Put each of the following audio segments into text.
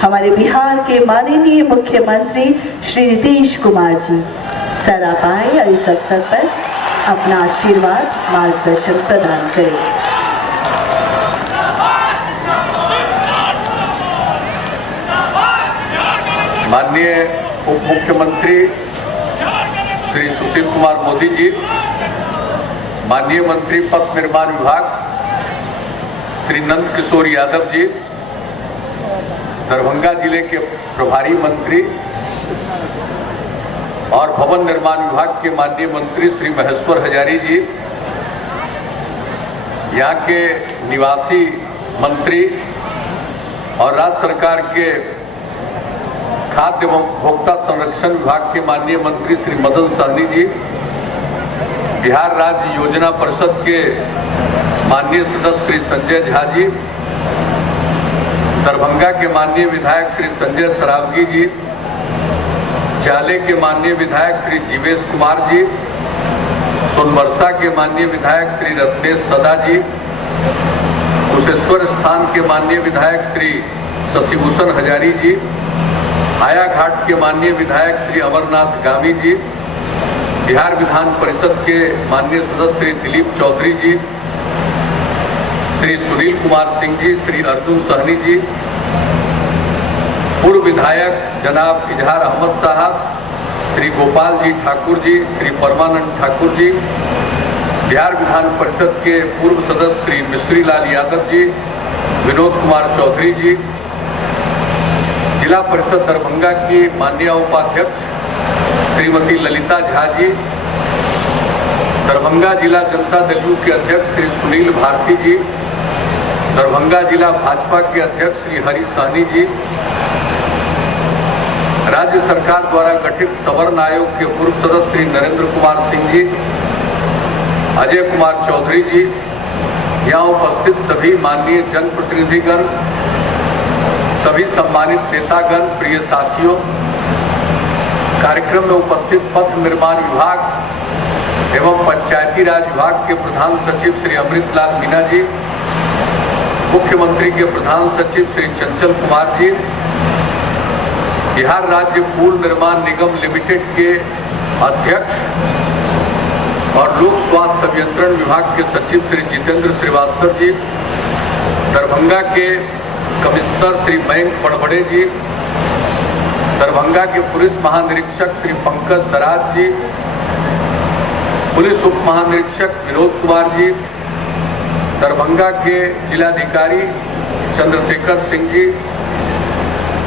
हमारे बिहार के माननीय मुख्यमंत्री श्री नीतीश कुमार जी। सर आप आए और इस अवसर पर अपना आशीर्वाद मार्गदर्शन प्रदान करें। माननीय उप मुख्यमंत्री श्री सुशील कुमार मोदी जी, माननीय मंत्री पथ निर्माण विभाग श्री नंद किशोर यादव जी, दरभंगा जिले के प्रभारी मंत्री और भवन निर्माण विभाग के माननीय मंत्री श्री महेश्वर हजारी जी, यहाँ के निवासी मंत्री और राज्य सरकार के खाद्य एवं उपभोक्ता संरक्षण विभाग के माननीय मंत्री श्री मदन सहनी जी, बिहार राज्य योजना परिषद के माननीय सदस्य श्री संजय झा जी, दरभंगा के माननीय विधायक श्री संजय सरावगी जी, चाले के माननीय विधायक श्री जीवेश कुमार जी, सोनबरसा के माननीय विधायक श्री रत्नेश सदा जी, कुशेश्वर स्थान के माननीय विधायक श्री शशिभूषण हजारी जी, हायाघाट के माननीय विधायक श्री अमरनाथ गामी जी, बिहार विधान परिषद के माननीय सदस्य श्री दिलीप चौधरी जी, श्री सुनील कुमार सिंह जी, श्री अर्जुन सहनी जी, पूर्व विधायक जनाब इजहार अहमद साहब, श्री गोपाल जी ठाकुर जी, श्री परमानंद ठाकुर जी, बिहार विधान परिषद के पूर्व सदस्य श्री मिश्री लाल यादव जी, विनोद कुमार चौधरी जी, जिला परिषद दरभंगा की माननीय उपाध्यक्ष श्रीमती ललिता झा जी, दरभंगा जिला जनता दल यू के अध्यक्ष श्री सुनील भारती जी, दरभंगा जिला भाजपा के अध्यक्ष श्री हरि सहनी जी, राज्य सरकार द्वारा गठित सवर्ण आयोग के पूर्व सदस्य श्री नरेंद्र कुमार सिंह जी, अजय कुमार चौधरी जी, यहाँ उपस्थित सभी माननीय जनप्रतिनिधिगण, सभी सम्मानित नेतागण, प्रिय साथियों, कार्यक्रम में उपस्थित पथ निर्माण विभाग एवं पंचायती राज विभाग के प्रधान सचिव श्री अमृतलाल मीना जी, मुख्यमंत्री के प्रधान सचिव श्री चंचल कुमार जी, बिहार राज्य पुल निर्माण निगम लिमिटेड के अध्यक्ष और लोक स्वास्थ्य अभियंत्रण विभाग के सचिव श्री जितेंद्र श्रीवास्तव जी, दरभंगा के कमिश्नर श्री मयंक बड़बड़े जी, दरभंगा के पुलिस महानिरीक्षक श्री पंकज दराज जी, पुलिस उप महानिरीक्षक विनोद कुमार जी, दरभंगा के जिलाधिकारी चंद्रशेखर सिंह जी,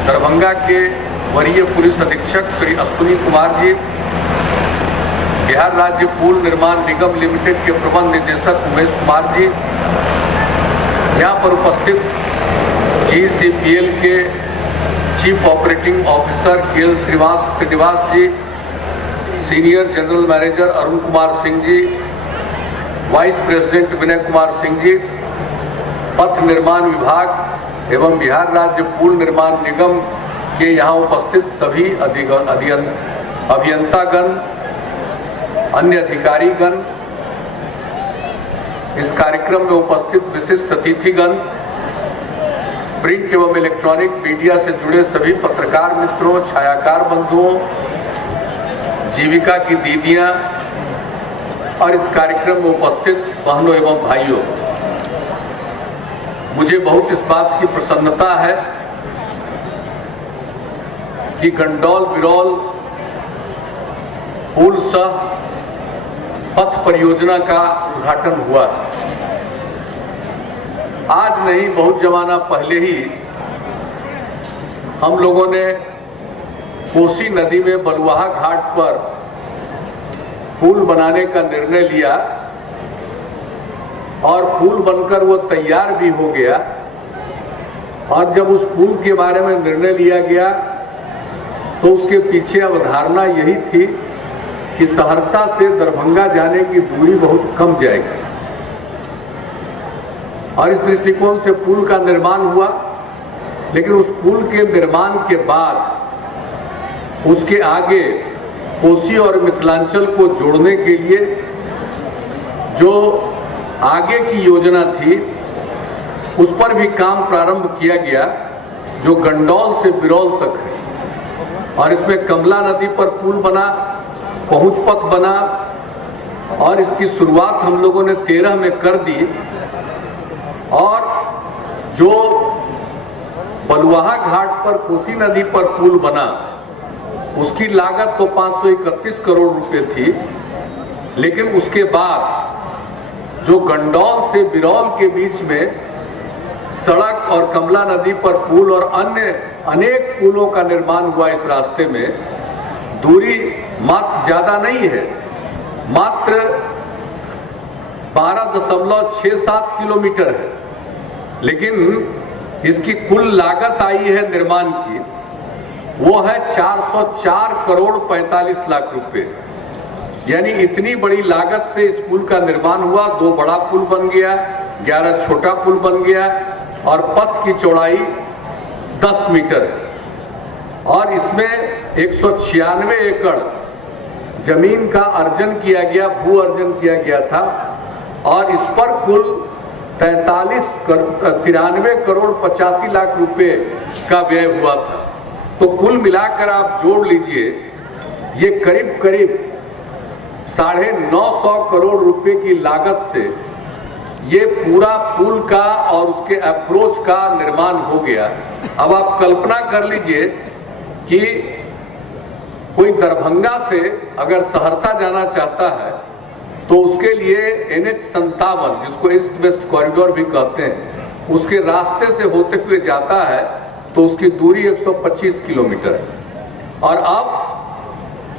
दरभंगा के वरीय पुलिस अधीक्षक श्री अश्विनी कुमार जी, बिहार राज्य पुल निर्माण निगम लिमिटेड के प्रबंध निदेशक उमेश कुमार जी, यहाँ पर उपस्थित GCPL के chief operating officer KL Srinivas ji, senior general manager Arun Kumar Singh ji, vice president Vinay Kumar Singh ji, पथ निर्माण विभाग एवं बिहार राज्य पुल निर्माण निगम के यहाँ उपस्थित सभी अभियंतागण, अन्य अधिकारीगण, इस कार्यक्रम में उपस्थित विशिष्ट अतिथिगण, प्रिंट एवं इलेक्ट्रॉनिक मीडिया से जुड़े सभी पत्रकार मित्रों, छायाकार बंधुओं, जीविका की दीदियां और इस कार्यक्रम में उपस्थित बहनों एवं भाइयों, मुझे बहुत इस बात की प्रसन्नता है कि गंडौल बिरौल पुल सह पथ परियोजना का उद्घाटन हुआ। आज नहीं, बहुत जमाना पहले ही हम लोगों ने कोसी नदी में बलुआहा घाट पर पुल बनाने का निर्णय लिया और पुल बनकर वो तैयार भी हो गया। और जब उस पुल के बारे में निर्णय लिया गया तो उसके पीछे अवधारणा यही थी कि सहरसा से दरभंगा जाने की दूरी बहुत कम जाएगी और इस दृष्टिकोण से पुल का निर्माण हुआ। लेकिन उस पुल के निर्माण के बाद उसके आगे कोसी और मिथिलांचल को जोड़ने के लिए जो आगे की योजना थी उस पर भी काम प्रारंभ किया गया जो गंडौल से बिरौल तक है, और इसमें कमला नदी पर पुल बना, पहुंच पथ बना, और इसकी शुरुआत हम लोगों ने 13 में कर दी। और जो बलुआहा घाट पर कोसी नदी पर पुल बना, उसकी लागत तो 531 करोड़ रुपए थी, लेकिन उसके बाद जो गंडौल से बिरौल के बीच में सड़क और कमला नदी पर पुल और अन्य अनेक पुलों का निर्माण हुआ, इस रास्ते में दूरी मात्र ज्यादा नहीं है, मात्र 12.67 किलोमीटर है, लेकिन इसकी कुल लागत आई है निर्माण की, वो है 404 करोड़ 45 लाख रुपए। यानी इतनी बड़ी लागत से इस पुल का निर्माण हुआ। 2 बड़ा पुल बन गया, 11 छोटा पुल बन गया, और पथ की चौड़ाई 10 मीटर है। और इसमें 196 एकड़ जमीन का अर्जन किया गया, भू अर्जन किया गया था, और इस पर कुल 93 करोड़ 85 लाख रुपए का व्यय हुआ था। तो कुल मिलाकर आप जोड़ लीजिए, ये करीब करीब 950 करोड़ रुपए की लागत से ये पूरा पुल का और उसके अप्रोच का निर्माण हो गया। अब आप कल्पना कर लीजिए कि कोई दरभंगा से अगर सहरसा जाना चाहता है तो उसके लिए NH 57, जिसको ईस्ट वेस्ट कॉरिडोर भी कहते हैं, उसके रास्ते से होते हुए जाता है तो उसकी दूरी 125 किलोमीटर है। और अब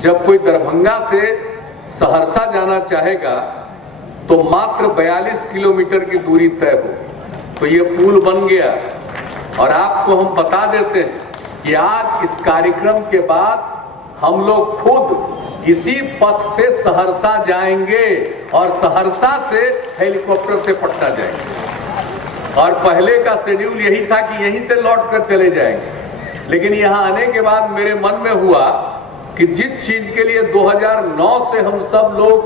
जब कोई दरभंगा से सहरसा जाना चाहेगा तो मात्र 42 किलोमीटर की दूरी तय हो। तो ये पुल बन गया। और आपको हम बता देते हैं कि आज इस कार्यक्रम के बाद हम लोग खुद इसी पथ से सहरसा जाएंगे और सहरसा से हेलीकॉप्टर से पटना जाएंगे। और पहले का शेड्यूल यही था कि यहीं से लौट कर चले जाएंगे, लेकिन यहाँ आने के बाद मेरे मन में हुआ कि जिस चीज के लिए 2009 से हम सब लोग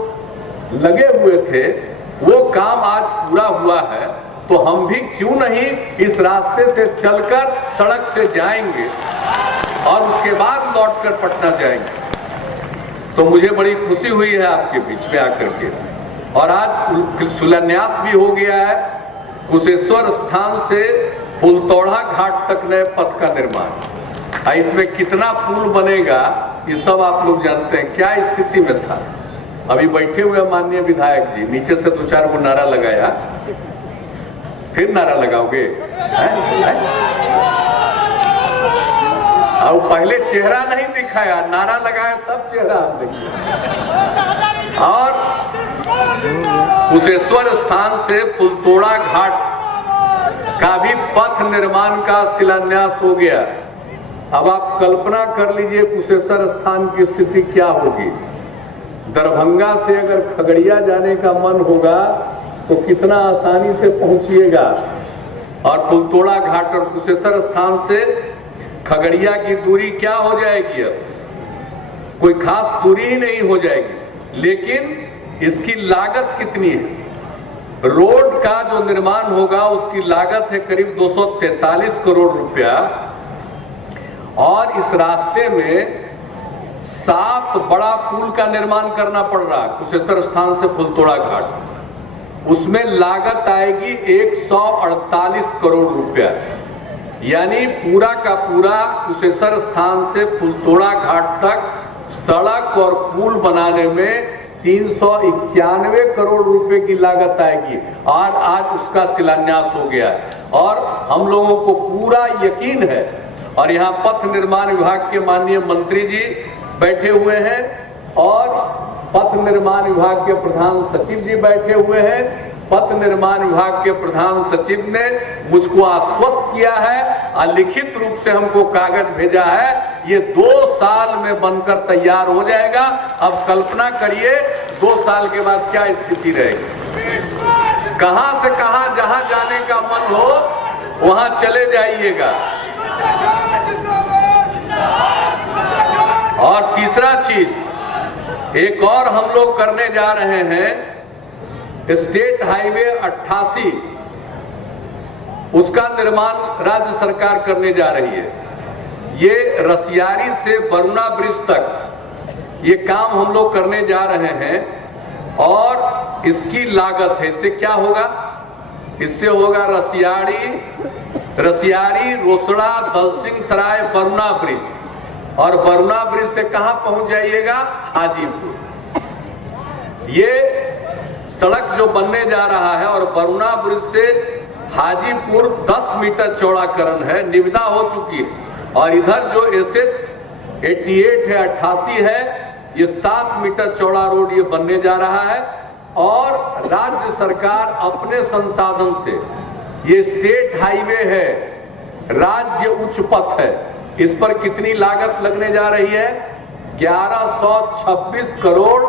लगे हुए थे, वो काम आज पूरा हुआ है, तो हम भी क्यों नहीं इस रास्ते से चलकर सड़क से जाएंगे और उसके बाद लौटकर पटना जाएंगे। तो मुझे बड़ी खुशी हुई है आपके बीच में आकर के। और आज शिलान्यास भी हो गया है, कुशेश्वर स्थान से फुलतोड़ा घाट तक नए पथ का निर्माण। इसमें कितना पुल बनेगा ये सब आप लोग जानते हैं। क्या स्थिति में था, अभी बैठे हुए माननीय विधायक जी, नीचे से 2-4 गो नारा लगाया, फिर नारा लगाओगे? और पहले चेहरा नहीं दिखाया, नारा लगाया तब चेहरा देखिए। और कुशेश्वर स्थान से फुलतोड़ा घाट का भी पथ निर्माण का शिलान्यास हो गया। अब आप कल्पना कर लीजिए कुशेश्वर स्थान की स्थिति क्या होगी। दरभंगा से अगर खगड़िया जाने का मन होगा तो कितना आसानी से पहुंचिएगा। और फुलतोड़ा घाट और कुशेश्वर स्थान से खगड़िया की दूरी क्या हो जाएगी? अब कोई खास दूरी ही नहीं हो जाएगी, लेकिन इसकी लागत कितनी है? रोड का जो निर्माण होगा उसकी लागत है करीब 243 करोड़ रुपया। और इस रास्ते में 7 बड़ा पुल का निर्माण करना पड़ रहा है कुशेश्वर स्थान से फुलतोड़ा घाट। उसमें लागत आएगी 148 करोड़ रुपया। यानी पूरा का पूरा कुशेश्वर स्थान से फुलतोड़ा घाट तक सड़क और पुल बनाने में 391 करोड़ रुपए की लागत आएगी। और आज उसका शिलान्यास हो गया है और हम लोगों को पूरा यकीन है। और यहाँ पथ निर्माण विभाग के माननीय मंत्री जी बैठे हुए हैं और पथ निर्माण विभाग के प्रधान सचिव जी बैठे हुए हैं। पथ निर्माण विभाग के प्रधान सचिव ने मुझको आश्वस्त किया है और लिखित रूप से हमको कागज भेजा है, ये 2 साल में बनकर तैयार हो जाएगा। अब कल्पना करिए 2 साल के बाद क्या स्थिति रहेगी। कहां से कहां जहां जाने का मन हो वहां चले जाइएगा। और तीसरा चीज एक और हम लोग करने जा रहे हैं, स्टेट हाईवे 88 उसका निर्माण राज्य सरकार करने जा रही है। ये रसियारी से बरुणा ब्रिज तक ये काम हम लोग करने जा रहे हैं और इसकी लागत है, इससे क्या होगा, इससे होगा रसियारी रोसड़ा दलसिंह सराय बरुणा ब्रिज, और बरुणा ब्रिज से कहां पहुंच जाइएगा, हाजीपुर। ये सड़क जो बनने जा रहा है और बरुणा ब्रिज से हाजीपुर 10 मीटर चौड़ाकरण है, निविदा हो चुकी है, और इधर जो SH 88 है 88 है, ये 7 मीटर चौड़ा रोड ये बनने जा रहा है। और राज्य सरकार अपने संसाधन से, ये स्टेट हाईवे है, राज्य उच्च पथ है, इस पर कितनी लागत लगने जा रही है, 1126 करोड़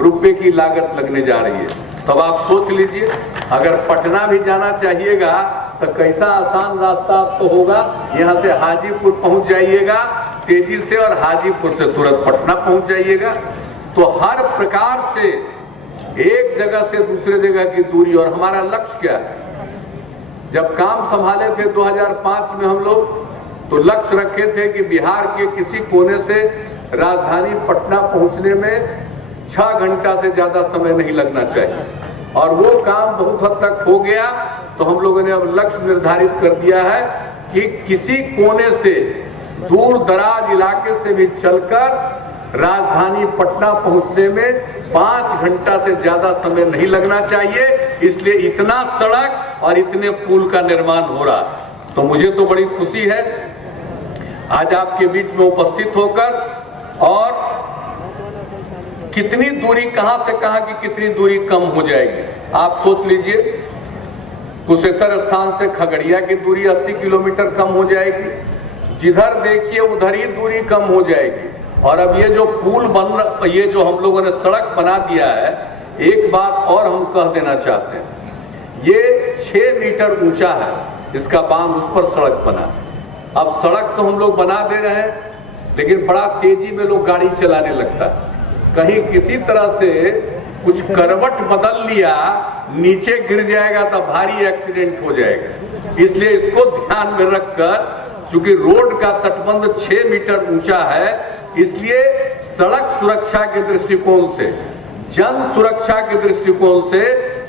रुपए की लागत लगने जा रही है। तब आप सोच लीजिए, अगर पटना भी जाना चाहिएगा तो कैसा आसान रास्ता आपको होगा, यहाँ से हाजीपुर पहुंच जाइएगा तेजी से और हाजीपुर से तुरंत पटना पहुंच जाइएगा। तो हर प्रकार से एक जगह से दूसरे जगह की दूरी, और हमारा लक्ष्य क्या है, जब काम संभाले थे 2005 में हम लोग, तो लक्ष्य रखे थे कि बिहार के किसी कोने से राजधानी पटना पहुंचने में 6 घंटा से ज्यादा समय नहीं लगना चाहिए, और वो काम बहुत हद तक हो गया। तो हम लोगों ने अब लक्ष्य निर्धारित कर दिया है कि किसी कोने से, दूर दराज इलाके से भी चलकर राजधानी पटना पहुंचने में 5 घंटा से ज्यादा समय नहीं लगना चाहिए। इसलिए इतना सड़क और इतने पुल का निर्माण हो रहा। तो मुझे तो बड़ी खुशी है आज आपके बीच में उपस्थित होकर, और कितनी दूरी, कहां से कहां की कितनी दूरी कम हो जाएगी। आप सोच लीजिए, कुशेश्वर स्थान से खगड़िया की दूरी 80 किलोमीटर कम हो जाएगी, जिधर देखिए उधर ही दूरी कम हो जाएगी। और अब ये जो पुल बन, ये जो हम लोगों ने सड़क बना दिया है, एक बात और हम कह देना चाहते हैं, ये 6 मीटर ऊंचा है इसका बांध, उस पर सड़क बना। अब सड़क तो हम लोग बना दे रहे हैं, लेकिन बड़ा तेजी में लोग गाड़ी चलाने लगता है, कहीं किसी तरह से कुछ करवट बदल लिया, नीचे गिर जाएगा तो भारी एक्सीडेंट हो जाएगा। इसलिए इसको ध्यान में रखकर, चूंकि रोड का तटबंध 6 मीटर ऊंचा है, इसलिए सड़क सुरक्षा के दृष्टिकोण से, जन सुरक्षा के दृष्टिकोण से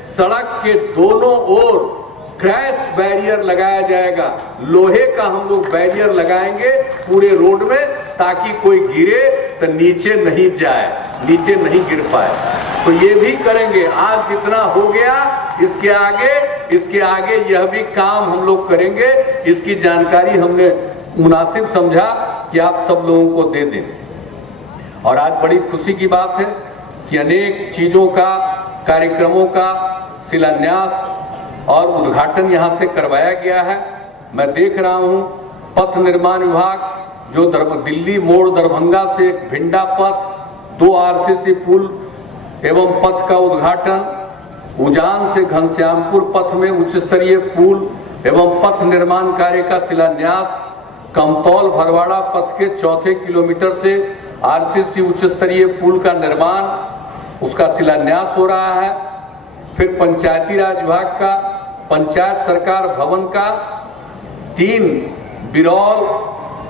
सड़क के दोनों ओर क्रैश बैरियर लगाया जाएगा। लोहे का हम लोग बैरियर लगाएंगे पूरे रोड में, ताकि कोई गिरे तो नीचे नहीं जाए, नीचे नहीं गिर पाए। तो ये भी करेंगे। आज जितना हो गया, इसके आगे यह भी काम हम लोग करेंगे। इसकी जानकारी हमने मुनासिब समझा कि आप सब लोगों को दे दें। और आज बड़ी खुशी की बात है कि अनेक चीजों का, कार्यक्रमों का शिलान्यास और उद्घाटन यहाँ से करवाया गया है। मैं देख रहा हूँ पथ निर्माण विभाग जो दिल्ली मोड़ दरभंगा से भिंडा पथ, 2 RCC पुल एवं पथ का उद्घाटन, उजान से घनश्यामपुर पथ में उच्च स्तरीय पुल एवं पथ निर्माण कार्य का शिलान्यास, कमतौल भरवाड़ा पथ के 4थे किलोमीटर से RCC उच्च स्तरीय पुल का निर्माण, उसका शिलान्यास हो रहा है। फिर पंचायती राज विभाग का पंचायत सरकार भवन का 3 बिरौल,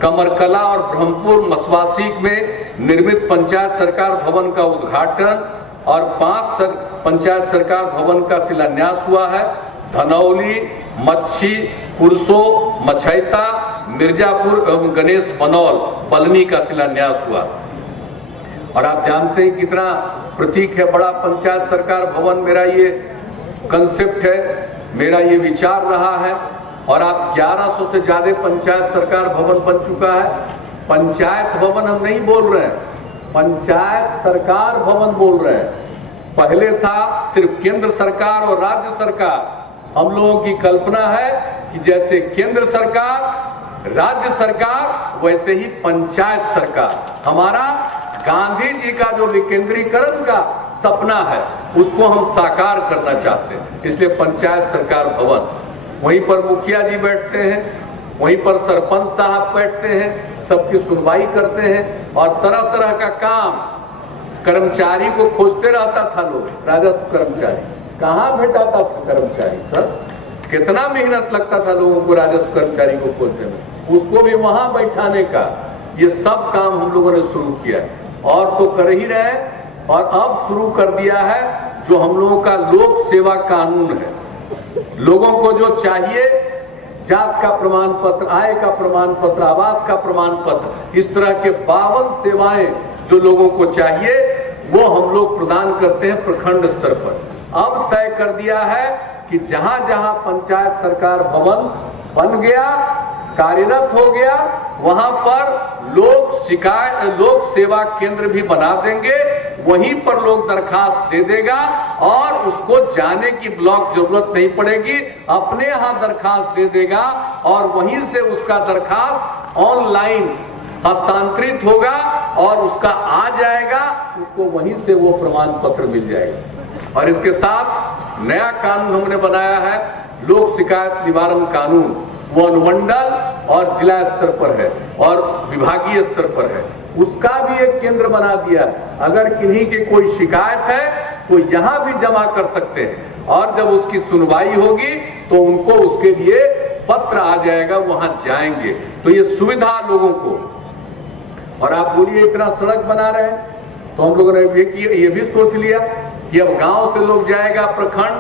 कमरकला और ब्रह्मपुर मसवासी में निर्मित पंचायत सरकार भवन का उद्घाटन और 5 पंचायत सरकार भवन का शिलान्यास हुआ है। धनौली, मच्छी, पुरसो, मछैता, मिर्जापुर एवं गणेश बनौल, बलनी का शिलान्यास हुआ। और आप जानते हैं कितना प्रतीक है बड़ा पंचायत सरकार भवन। मेरा ये कंसेप्ट है, मेरा ये विचार रहा है। और आप 1100 से ज्यादा पंचायत सरकार भवन बन चुका है। पंचायत भवन हम नहीं बोल रहे हैं, पंचायत सरकार भवन बोल रहे हैं। पहले था सिर्फ केंद्र सरकार और राज्य सरकार। हम लोगों की कल्पना है कि जैसे केंद्र सरकार, राज्य सरकार, वैसे ही पंचायत सरकार। हमारा गांधी जी का जो विकेंद्रीकरण का सपना है, उसको हम साकार करना चाहते हैं। इसलिए पंचायत सरकार भवन, वहीं पर मुखिया जी बैठते हैं, वहीं पर सरपंच साहब बैठते हैं, सबकी सुनवाई करते हैं और तरह तरह का काम। कर्मचारी को खोजते रहता था लोग, राजस्व कर्मचारी कहाँ भेटाता था कर्मचारी सर? कितना मेहनत लगता था लोगों को राजस्व कर्मचारी को खोजने में, उसको भी वहां बैठाने का, ये सब काम हम लोगों ने शुरू किया और तो कर ही रहे, और अब शुरू कर दिया है जो हम लोगों का लोक सेवा कानून है। लोगों को जो चाहिए, जात का प्रमाण पत्र, आय का प्रमाण पत्र, आवास का प्रमाण पत्र, इस तरह के 52 सेवाएं जो लोगों को चाहिए वो हम लोग प्रदान करते हैं प्रखंड स्तर पर। अब तय कर दिया है कि जहां जहां पंचायत सरकार भवन बन गया, कार्यरत हो गया, वहां पर लोक सेवा केंद्र भी बना देंगे, वहीं पर लोग दरखास्त दे देगा और उसको जाने की ब्लॉक जरूरत नहीं पड़ेगी, अपने यहां दरखास्त दे देगा और वहीं से उसका दरखास्त ऑनलाइन हस्तांतरित होगा और उसका आ जाएगा, उसको वहीं से वो प्रमाण पत्र मिल जाएगा। और इसके साथ नया कानून हमने बनाया है, लोक शिकायत निवारण कानून, वो अनुमंडल और जिला स्तर पर है और विभागीय स्तर पर है, उसका भी एक केंद्र बना दिया। अगर किन्हीं की कोई शिकायत है तो यहां भी जमा कर सकते हैं और जब उसकी सुनवाई होगी तो उनको उसके लिए पत्र आ जाएगा, वहां जाएंगे। तो ये सुविधा लोगों को। और आप बोलिए इतना सड़क बना रहे हैं, तो हम लोगों ने ये भी सोच लिया कि अब गांव से लोग जाएगा प्रखंड,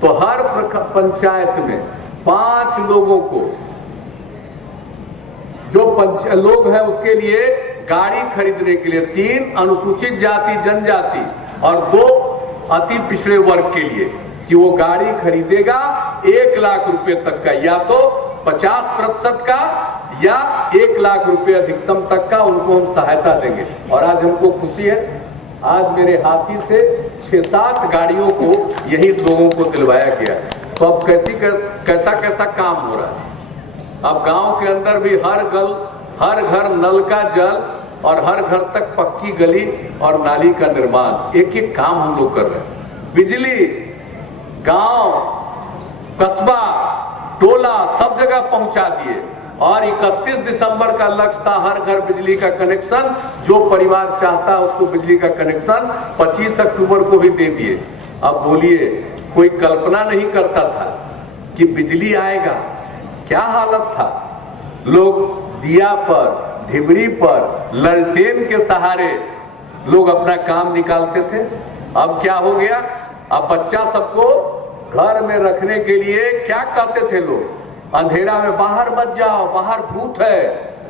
तो हर पंचायत में 5 लोगों को, जो लोग हैं उसके लिए गाड़ी खरीदने के लिए 3 अनुसूचित जाति जनजाति और 2 अति पिछड़े वर्ग के लिए, कि वो गाड़ी खरीदेगा 1 लाख रुपए तक का, या तो 50% का या 1 लाख रुपए अधिकतम तक का, उनको हम सहायता देंगे। और आज हमको खुशी है, आज मेरे हाथी से 6-7 गाड़ियों को यही लोगों को दिलवाया गया। तो अब कैसा काम हो रहा है। अब गांव के अंदर भी हर घर नल का जल और हर घर तक पक्की गली और नाली का निर्माण, एक एक काम हम लोग कर रहे हैं। बिजली गांव, कस्बा, टोला सब जगह पहुंचा दिए और 31 दिसंबर का लक्ष्य था हर घर बिजली का कनेक्शन। जो परिवार चाहता है उसको बिजली का कनेक्शन 25 अक्टूबर को भी दे दिए। अब बोलिए, कोई कल्पना नहीं करता था कि बिजली आएगा, क्या हालत था। लोग दिया पर, ढिबरी पर, ललटेन के सहारे लोग अपना काम निकालते थे। अब क्या हो गया, अब बच्चा सबको घर में रखने के लिए क्या कहते थे लोग, अंधेरा में बाहर मत जाओ, बाहर भूत है,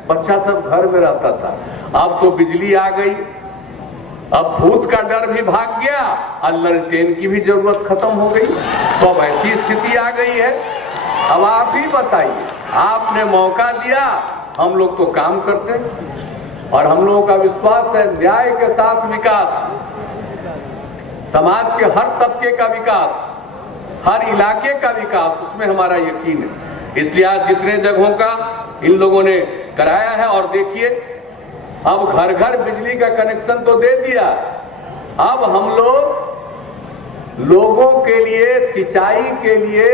बच्चा सब घर में रहता था। अब तो बिजली आ गई, अब भूत का डर भी भाग गया और ललटेन की भी जरूरत खत्म हो गई। तो अब ऐसी स्थिति आ गई है। अब आप ही बताइए, आपने मौका दिया, हम लोग तो काम करते हैं और हम लोगों का विश्वास है न्याय के साथ विकास, समाज के हर तबके का विकास, हर इलाके का विकास, उसमें हमारा यकीन है। इसलिए आज जितने जगहों का इन लोगों ने कराया है, और देखिए अब घर घर बिजली का कनेक्शन तो दे दिया, अब हम लोगों के लिए सिंचाई के लिए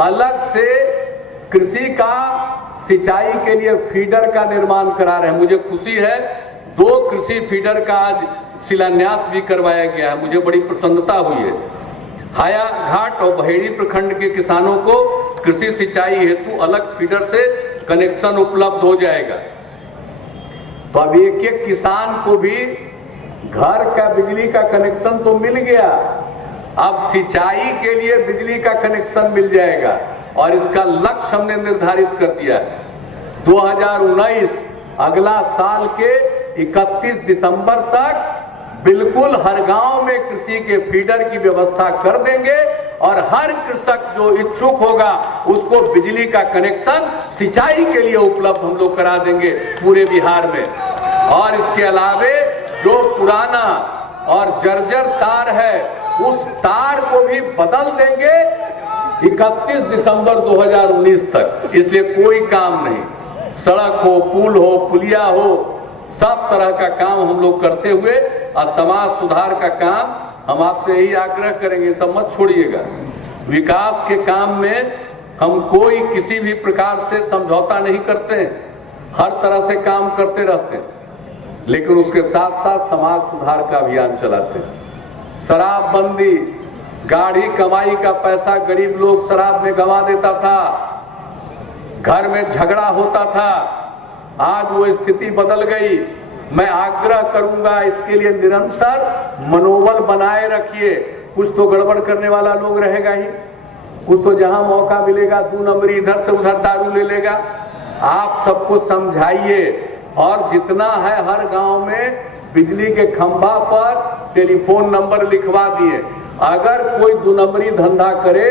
अलग से कृषि का सिंचाई के लिए फीडर का निर्माण करा रहे हैं। मुझे खुशी है 2 कृषि फीडर का आज शिलान्यास भी करवाया गया है, मुझे बड़ी प्रसन्नता हुई है। हाया घाट और बहेड़ी प्रखंड के किसानों को कृषि सिंचाई हेतु अलग फीडर से कनेक्शन उपलब्ध हो जाएगा। तो अब एक किसान को भी घर का बिजली का कनेक्शन तो मिल गया, अब सिंचाई के लिए बिजली का कनेक्शन मिल जाएगा। और इसका लक्ष्य हमने निर्धारित कर दिया है 2019 अगला साल के 31 दिसंबर तक बिल्कुल हर गांव में कृषि के फीडर की व्यवस्था कर देंगे और हर कृषक जो इच्छुक होगा उसको बिजली का कनेक्शन सिंचाई के लिए उपलब्ध हम लोग करा देंगे पूरे बिहार में। और इसके अलावे जो पुराना और जर्जर तार है उस तार को भी बदल देंगे 31 दिसंबर 2019 तक। इसलिए कोई काम नहीं, सड़क हो, पुल हो, पुलिया हो, सब तरह का काम हम लोग करते हुए और समाज सुधार का काम हम आपसे यही आग्रह करेंगे, सब मत छोड़िएगा। विकास के काम में हम कोई किसी भी प्रकार से समझौता नहीं करते हैं, हर तरह से काम करते रहते हैं, लेकिन उसके साथ साथ समाज सुधार का अभियान चलाते हैं। शराबबंदी, गाढ़ी कमाई का पैसा गरीब लोग शराब में गंवा देता था, घर में झगड़ा होता था। आज वो स्थिति बदल गई। मैं आग्रह करूंगा, इसके लिए निरंतर मनोबल बनाए रखिए। कुछ तो गड़बड़ करने वाला लोग रहेगा ही, कुछ तो जहां मौका मिलेगा 2 नंबरी इधर से उधर दारू ले लेगा। आप सबको समझाइए, और जितना है हर गांव में बिजली के खंभा पर टेलीफोन नंबर लिखवा दिए। अगर कोई 2 नंबरी धंधा करे,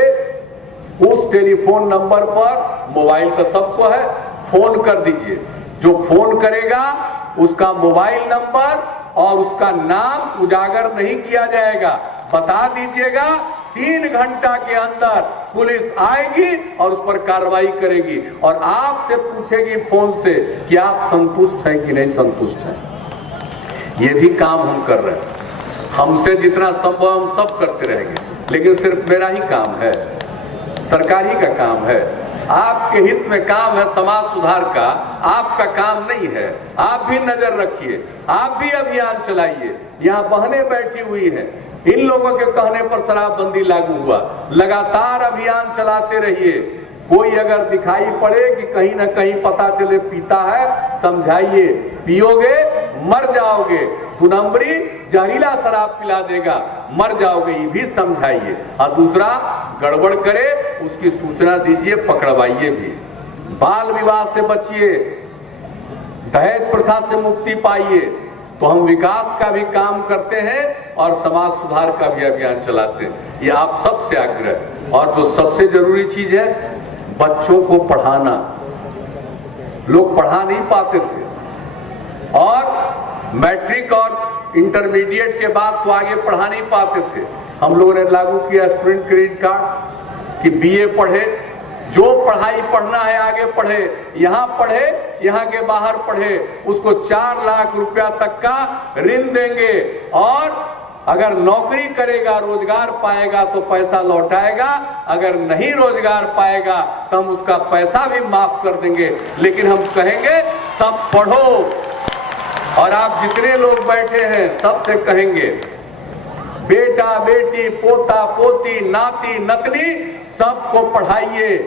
उस टेलीफोन नंबर पर, मोबाइल तो सबको है, फोन कर दीजिए। जो फोन करेगा उसका मोबाइल नंबर और उसका नाम उजागर नहीं किया जाएगा, बता दीजिएगा। 3 घंटा के अंदर पुलिस आएगी और उस पर कार्रवाई करेगी और आपसे पूछेगी फोन से कि आप संतुष्ट हैं कि नहीं संतुष्ट हैं। ये भी काम हम कर रहे हैं। हमसे जितना संभव हम सब करते रहेंगे, लेकिन सिर्फ मेरा ही काम है, सरकार ही का काम है। आपके हित में काम है समाज सुधार का, आपका काम नहीं है। आप भी नजर रखिए, आप भी अभियान चलाइए। यहाँ बहनें बैठी हुई हैं, इन लोगों के कहने पर शराबबंदी लागू हुआ। लगातार अभियान चलाते रहिए। कोई अगर दिखाई पड़े कि कहीं ना कहीं पता चले पीता है, समझाइए, पियोगे मर जाओगे। 2 नंबरी जहरीला शराब पिला देगा, मर जाओगे, ये भी समझाइए। और दूसरा, गड़बड़ करे उसकी सूचना दीजिए, पकड़वाइए भी। बाल विवाह से बचिए, दहेज प्रथा से मुक्ति पाइए। तो हम विकास का भी काम करते हैं और समाज सुधार का भी अभियान चलाते हैं। ये आप सबसे आग्रह है। और जो सबसे जरूरी चीज है, बच्चों को पढ़ाना। लोग पढ़ा नहीं पाते थे, और मैट्रिक और इंटरमीडिएट के बाद तो आगे पढ़ा नहीं पाते थे। हम लोगों ने लागू किया स्टूडेंट क्रेडिट कार्ड कि बीए पढ़े, जो पढ़ाई पढ़ना है आगे पढ़े, यहाँ पढ़े, यहाँ के बाहर पढ़े, उसको 4 लाख रुपया तक का ऋण देंगे। और अगर नौकरी करेगा, रोजगार पाएगा तो पैसा लौटाएगा, अगर नहीं रोजगार पाएगा तो हम उसका पैसा भी माफ कर देंगे। लेकिन हम कहेंगे सब पढ़ो। और आप जितने लोग बैठे हैं सबसे कहेंगे, बेटा बेटी, पोता पोती, नाती नतनी, सबको पढ़ाइए।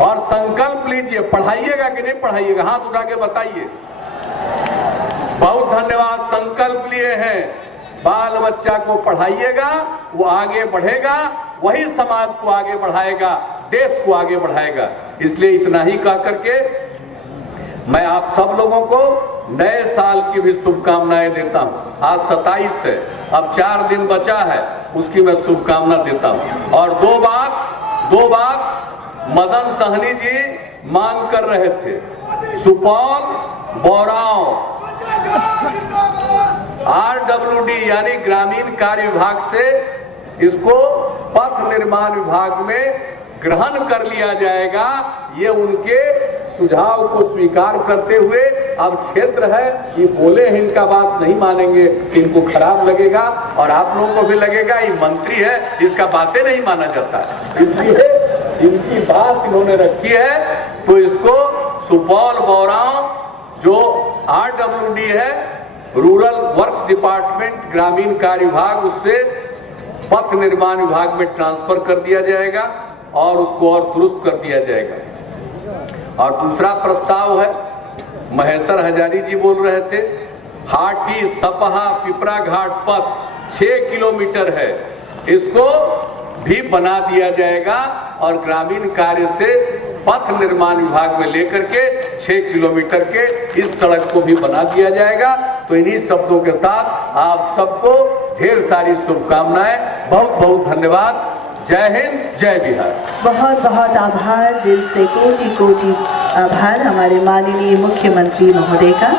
और संकल्प लीजिए, पढ़ाइएगा कि नहीं पढ़ाइएगा, हाथ उठा के बताइए। बहुत धन्यवाद, संकल्प लिए हैं। बाल बच्चा को पढ़ाइएगा, वो आगे बढ़ेगा, वही समाज को आगे बढ़ाएगा, देश को आगे बढ़ाएगा। इसलिए इतना ही कह करके मैं आप सब लोगों को नए साल की भी शुभकामनाएं देता हूं। आज 27 है, अब 4 दिन बचा है, उसकी मैं शुभकामना देता हूं। और दो बात मदन सहनी जी मांग कर रहे थे। सुपौल बौराव RWD यानी ग्रामीण कार्य विभाग से इसको पथ निर्माण विभाग में ग्रहण कर लिया जाएगा। ये उनके सुझाव को स्वीकार करते हुए, अब क्षेत्र है, ये बोले हैं, इनका बात नहीं मानेंगे, इनको खराब लगेगा और आप लोगों को भी लगेगा ये मंत्री है, इसका बातें नहीं माना जाता। इसलिए इनकी बात इन्होंने रखी है, तो इसको सुपौल बौराव जो RWD है, रूरल वर्क्स डिपार्टमेंट, ग्रामीण कार्य विभाग, उससे पथ निर्माण विभाग में ट्रांसफर कर दिया जाएगा और उसको और दुरुस्त कर दिया जाएगा। और दूसरा प्रस्ताव है, महेश्वर हजारी जी बोल रहे थे, हाटी सपहा पिपरा घाट पथ 6 किलोमीटर है, इसको भी बना दिया जाएगा और ग्रामीण कार्य से पथ निर्माण विभाग में लेकर के 6 किलोमीटर के इस सड़क को भी बना दिया जाएगा। तो इन्हीं शब्दों के साथ आप सबको ढेर सारी शुभकामनाएं। बहुत बहुत धन्यवाद। जय हिंद, जय बिहार। बहुत बहुत आभार, दिल से कोटि कोटि आभार हमारे माननीय मुख्यमंत्री महोदय का।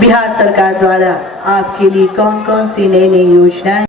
बिहार सरकार द्वारा आपके लिए कौन कौन सी नई नई योजनाएं